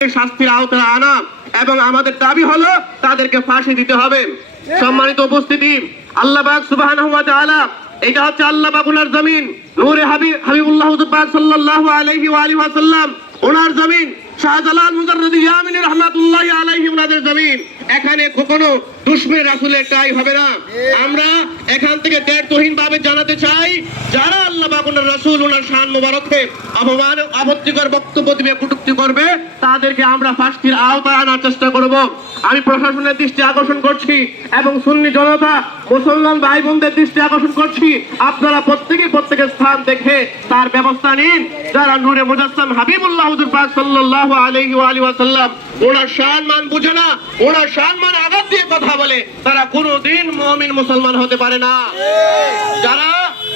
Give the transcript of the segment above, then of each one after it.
শাস্তির আওতায় আনা এবং আমাদের দাবি হলো তাদেরকে ফাঁসি দিতে হবে। সম্মানিত উপস্থিতি, আল্লাহ সুবাহ এটা হচ্ছে আল্লাহ বাবুনার জমিন, নূরে হাবিব হাবিবুল্লাহ সাল্লাহ আলহি ওয়াসাল্লাম ওনার জমিন শাহজালাল মুজাররদ ইয়ামিন রহমাতুল্লাহি আলাইহি ওনাদের জমিন। এখানে কখনো দুশ্মনের রাসুলের টাই হবে না। আমরা এখান থেকে দ্ব্যর্থহীন ভাবে জানাতে চাই, যারা আল্লাহ বাগুনের রাসুল রাসূল, ওনার শান মোবারককে অপমান আপত্তিকর বক্তব্য দিবে কুটুক্তি করবে, তাদেরকে আমরা ফাঁসির আওতায় আনার চেষ্টা করব। আমি প্রশাসনের দৃষ্টি আকর্ষণ করছি এবং সুন্নি জনতা মুসলমান ভাই বোনদের দৃষ্টি আকর্ষণ করছি। আপনারা প্রত্যেকে প্রত্যেকের স্থান দেখে তার ব্যবস্থা নিন। যারা নূরে মুজাসসাম হাবিবুল্লাহ হুজুর পাক সাল্লাল্লাহু ওয়াসাল্লাম ওনার সম্মান বুঝে না ওনার সম্মান আঘাত দিয়ে কথা বলে, তারা কোনোদিন মুমিন মুসলমান হতে পারে না। যারা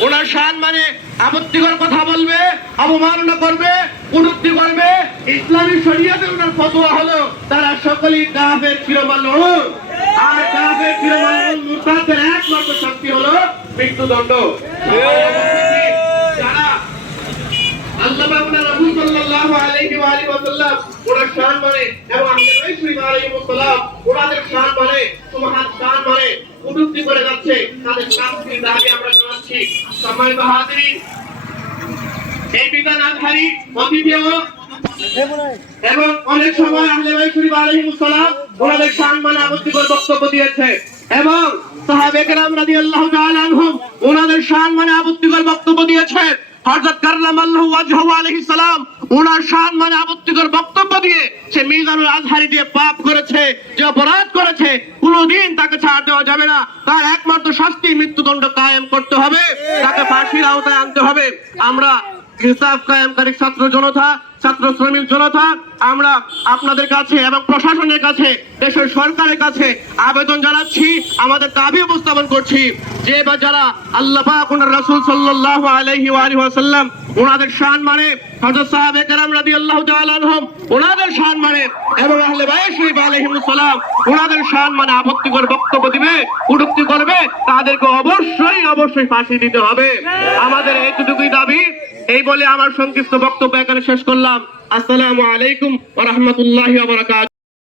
ওনার শান মানে আপত্তিকর কথা বলবে, অবমাননা করবে, কুটুক্তি করবে, ইসলামী শরীয়তে ওনার ফতোয়া হলো, তারা সকলেই কাফের চিরমাল্য আর কাফের চিরমাল্য মুরতাদের একমাত্র শাস্তি হলো মৃত্যুদণ্ড। যারা আল্লাহ পাক রাসূল সাল্লাল্লাহু আলাইহি ওয়া আলিহি ওয়াসাল্লাম ওনার শান মানে এবং ওনাদের শান মানে সুবহান শান মানে কটূক্তি করে যাচ্ছে তাদের শাস্তির দাবি আমরা জানাচ্ছি। সম্মানিত হাজিরিন এই বিধান আধারী অতিথিও এবং অনেক সময় আহলে বাইত শরীফ আলাইহিমুস সালাম ওনাদের শান মানে আপত্তিকর বক্তব্য দিয়েছে। এবং সাহাবে কেরাম রাদিয়াল্লাহু তাআলা আনহুম, ওনাদের শান মানে আপত্তিকর বক্তব্য দিয়েছে। হযরত কাররামাল্লাহু ওয়াজহু আলাইহিস সালাম, ওনার শান মানে আপত্তিকর বক্তব্য দিয়ে সে মিজানুল আজহারি দিয়ে পাপ করেছে, যে অপরাধ করেছে, কোনোদিন তাকে ছাড় দেওয়া যাবে না। তার একমাত্র শাস্তি মৃত্যুদণ্ড কায়েম করতে হবে, তাকে ফাঁসির আওতায় আনতে হবে। আমরা ইনসাফ কায়েমকারী ছাত্র জনতা ছাত্র শ্রমিক জনতা। আমরা আপনাদের কাছে এবং প্রশাসনের কাছে দেশের সরকারের কাছে আবেদন জানাচ্ছি আমাদের দাবি উপস্থাপন করছি যে বা যারা আল্লাহ পাক ওনার রাসূল সাল্লাল্লাহু আলাইহি ওয়া আলিহি ওয়াসাল্লাম ওনাদের শান মানে হযরত সাহাবে কেরাম রাদিয়াল্লাহু তাআলা আনহুম ওনাদের শান মানে এবং আহলে বাইত শরীফ সালাম ওনাদের শান মানে আপত্তিকর বক্তব্য দিবে কটূক্তি করবে তাদেরকে অবশ্যই অবশ্যই ফাঁসি দিতে হবে। আমাদের এইটুকুই দাবি এই বলে আমার সংক্ষিপ্ত বক্তব্য এখানে শেষ করলাম। আসসালামু আলাইকুম রাহমাতুল্লাহি